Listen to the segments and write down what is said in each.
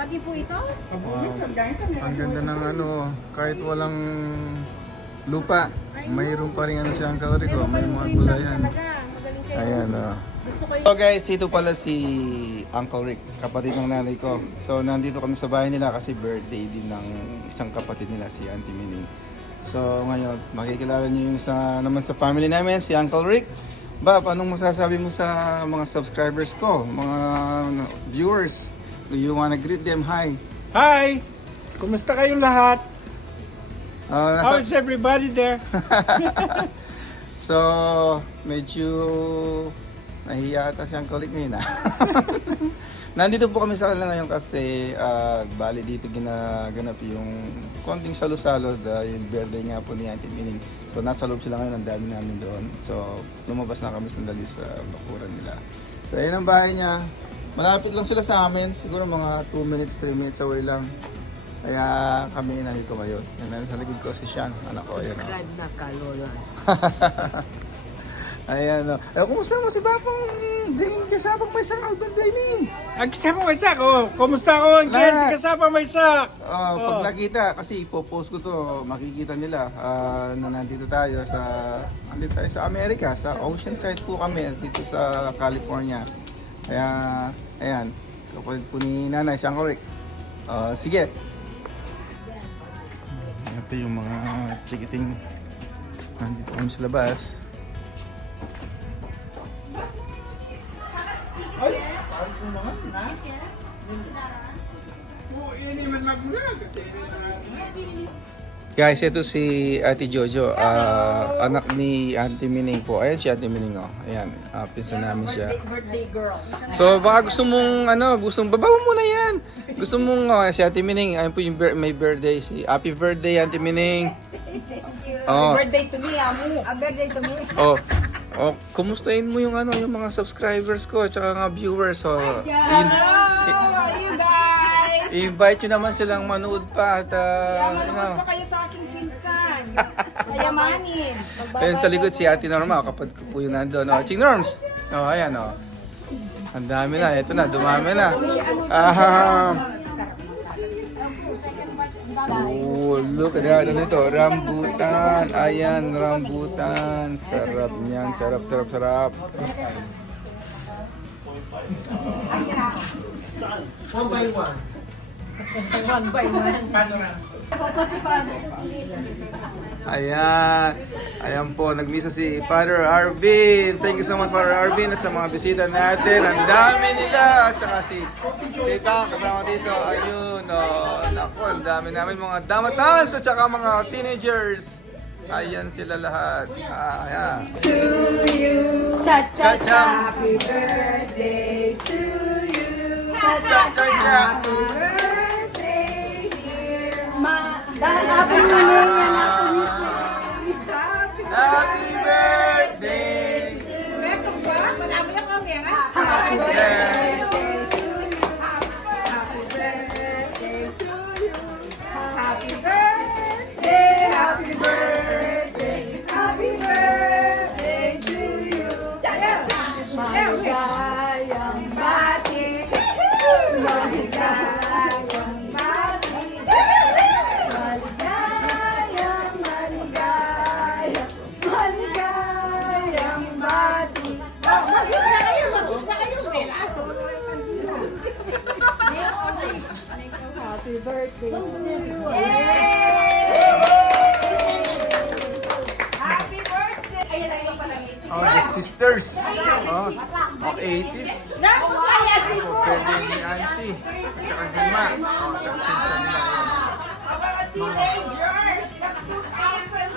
Pati po ito? Wow. Ang ganda ng ano, kahit walang lupa, mayroon pa rin ano si Uncle Rico, may mga gulayan. Ayan Gusto ko So guys, ito pala si Uncle Rick, kapatid ng nanay ko. So nandito kami sa bahay nila kasi birthday din ng isang kapatid nila, si Auntie Mining. So ngayon, makikilala niyo yung isa naman sa family namin, si Uncle Rick. Bab, anong masasabi mo sa mga subscribers ko, mga viewers? Do you wanna greet them? Hi! Hi! Kumusta kayong lahat? Nasa- How's everybody there? So, medyo nahiya ata si Uncle Rick ngayon. Nandito po kami sa kanila ngayon kasi bali dito ginaganap yung konting salo-salo dahil birthday nga po ni Auntie Mining. So, nasa loob sila ngayon, ang dami namin doon. So, lumabas na kami sandali sa bakuran nila. So, ayun ang bahay niya. Malapit lang sila sa amin, siguro mga 2 minutes, 3 minutes away lang. Kaya kami nandito ngayon. Yan, sa likod ko si Sean, anak ko. Ayan, subscribe na ka, Lola. Ayan o. Kumusta mo si Papang? Di kasapang may isang Alban Dining. Ang kasama may sak, oh. Kumusta ko? Ang Lahat. kasama may sak. Pag nakita, kasi ipopost ko to, makikita nila na nandito tayo sa Amerika, sa Oceanside po kami, dito sa California. Kaya, ayan, kapatid po ni Nanay, si Uncle Rick. Sige. Ito yung mga chikiting nandito kami sa labas. Guys, ito si Ate Jojo, anak ni Auntie Mining po. Ayan si Auntie Mining, oh. Ayan, pinsan namin siya. Birthday girl. So baka gusto mong babaw mo na yan. Gusto mong si Auntie Mining, ayun po yung may birthday, si Happy birthday Auntie Mining. Oh. Birthday to me, amo. A birthday to me. Oh, kumustahin mo yung yung mga subscribers ko at saka mga viewers. So, Hello, you guys. i-invite nyo naman silang manood pa at Manood pa kayo sa aking pinsan. Kayamanin. ayun sa likod si Ate Norma, kapatid ko po yun nandun. Ching Norms! Ayan Ang dami na, ito na, dumami na. Oh, look at that. Ano ito? Rambutan. Ayan, rambutan. Sarap niyan. Sarap. One by one. Ayan po, nagmisa si Father Arvin. Thank you so much, Father Arvin, sa mga bisita natin. Ang dami nila. At saka si Tang kasama dito. Ayun, naku, ang dami namin mga damatans at saka mga teenagers. Ayan sila lahat. Ayan. To you, Cha-cha. happy birthday to you. Cha-cha. Happy birthday, dear Ma. Happy birthday na po ni Happy birthday. Welcome ba? Marami ako nga. Happy birthday. Happy birthday to you. Happy birthday, happy birthday, happy birthday to you. Maligayang bati, maligayang bati, maligayang bati. Oh, mag-is na kayo, mag-is na kayo. Happy birthday to you. Happy birthday! Ayun lang yung palang Oh, the sisters. Oh, 80s. Oh, pwede ni Auntie. At saka si Ma. Oh, at saka pinsan nila. Ayan. mga teenagers, 2000,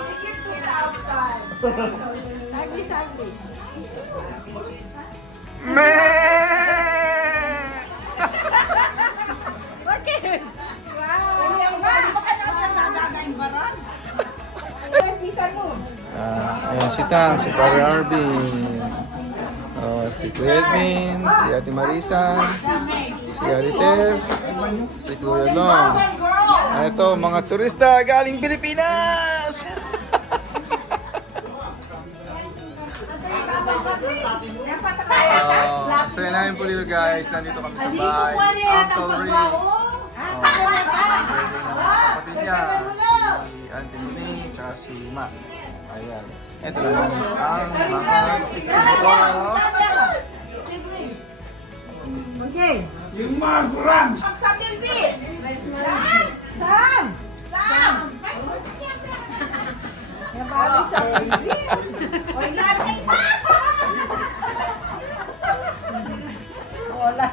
2000. Sagli. Bakit? Wow! Hindi ako baka naman nagagain baran. Bisa mo. Ayan si Tang, si Pare Arvin, si Kuya Edwin, si Ate Marisa, si Ate Tess, si Kuya Long. Ito, mga turista galing Pilipinas! Saya namin po dito guys, nandito kami sa bahay. Uncle Ray. Kapatid niya, si Auntie Nini, saka si Ma. Ayan. Ito naman ang mga chicken ko. Okay. Yung mga ram! Sam! Nabali sa Elvin. Oy, nanay! Wala.